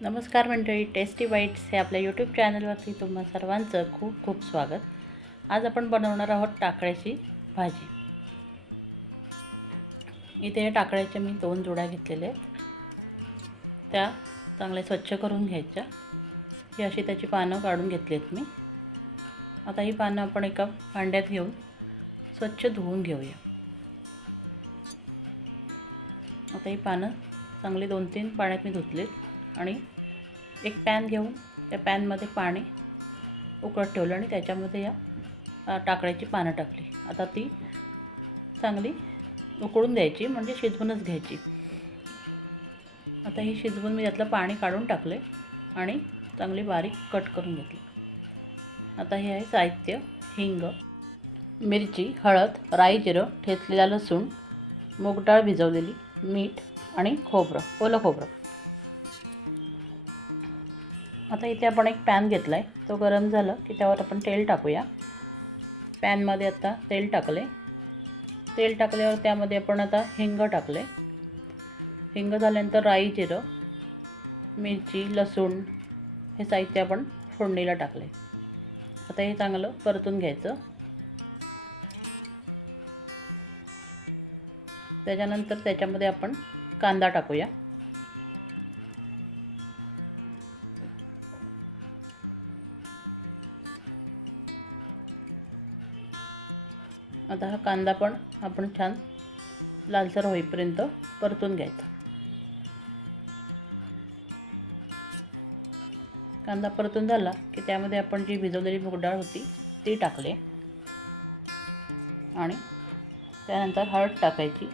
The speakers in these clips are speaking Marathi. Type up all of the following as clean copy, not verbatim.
नमस्कार मंडळी, टेस्टी बाईट्स हे आपल्या यूट्यूब चॅनलवरती तुम्हा सर्वांचं खूप खूप स्वागत. आज आपण बनवणार आहोत टाकळ्याची भाजी. इथे हे टाकळ्याचे मी 2 जोड्या घेतलेल्या आहेत. त्या चांगल्या स्वच्छ करून घ्यायच्या. ही अशी त्याची पानं काढून घेतली आहेत मी. आता ही पानं आपण एका भांड्यात घेऊन स्वच्छ धुवून घेऊया. आता ही पानं चांगली 2-3 पाण्यात मी धुतलीत आणि एक पॅन घेऊन त्या पॅनमध्ये पाणी उकळत ठेवलं आणि त्याच्यामध्ये या टाकळ्याची पानं टाकली. आता ती चांगली उकळून द्यायची, म्हणजे शिजवूनच घ्यायची. आता ही शिजवून मी त्यातलं पाणी काढून टाकले आणि चांगली बारीक कट करून घेतली. आता हे आहे साहित्य: हिंग, मिरची, हळद, राई, जिरं, ठेचलेला लसूण, मूग डाळ भिजवलेली, मीठ आणि खोबरं, ओलं खोबरं. आता इथे आपण एक पॅन घेतला आहे. तो गरम झाला की त्यावर आपण तेल टाकूया. पॅनमध्ये आता तेल टाकले. तेल टाकल्यावर त्यामध्ये आपण आता हिंग टाकले. हिंग झाल्यानंतर राई, जिरं, मिरची, लसूण हे साहित्य आपण फोडणीला टाकले. आता हे चांगलं परतून घ्यायचं. त्याच्यानंतर त्याच्यामध्ये आपण कांदा टाकूया. आता हा कांदा पण आपण छान लालसर होईपर्यंत परतून घ्यायचा. कांदा परतून झाला की त्यामध्ये आपण जी भिजवलेली मूग डाळ होती ती टाकले आणि त्यानंतर हळद टाकायची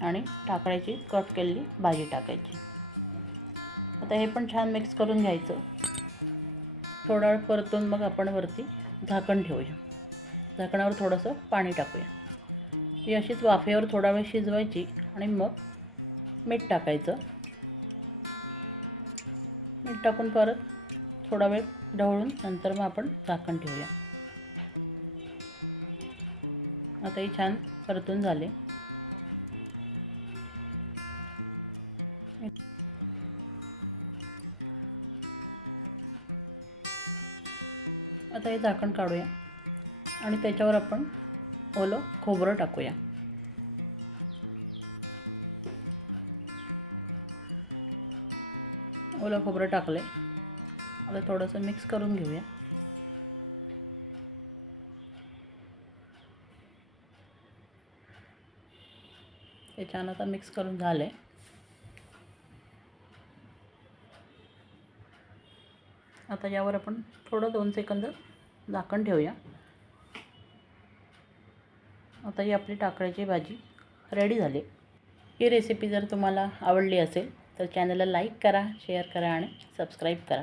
आणि टाकळ्याची कट केलेली भाजी टाकायची. आता हे पण छान मिक्स करून घ्यायचं. थोडा वेळ परतून मग आपण वरती झाकण ठेवूया. झाकणावर थोडंसं पाणी टाकूया. ही अशीच वाफेवर थोडा वेळ शिजवायची आणि मग मीठ टाकायचं. मीठ टाकून परत थोडा वेळ ढवळून नंतर मग आपण झाकण ठेवूया. आता ही छान परतून झाले. आता हे झाकण काढूया आणि त्याच्यावर आपण ओलं खोबरं टाकूया. ओलं खोबरं टाकले. आता थोडंसं मिक्स करून घेऊया. हे छान आता मिक्स करून झाले. आता यावर आपण थोडं 2 सेकंद झाकण ठेवूया. आता ही आपली टाकळ्याची भाजी रेडी झाली. ही रेसिपी जर तुम्हाला आवडली असेल तर चॅनलला लाईक करा, शेअर करा आणि सबस्क्राईब करा.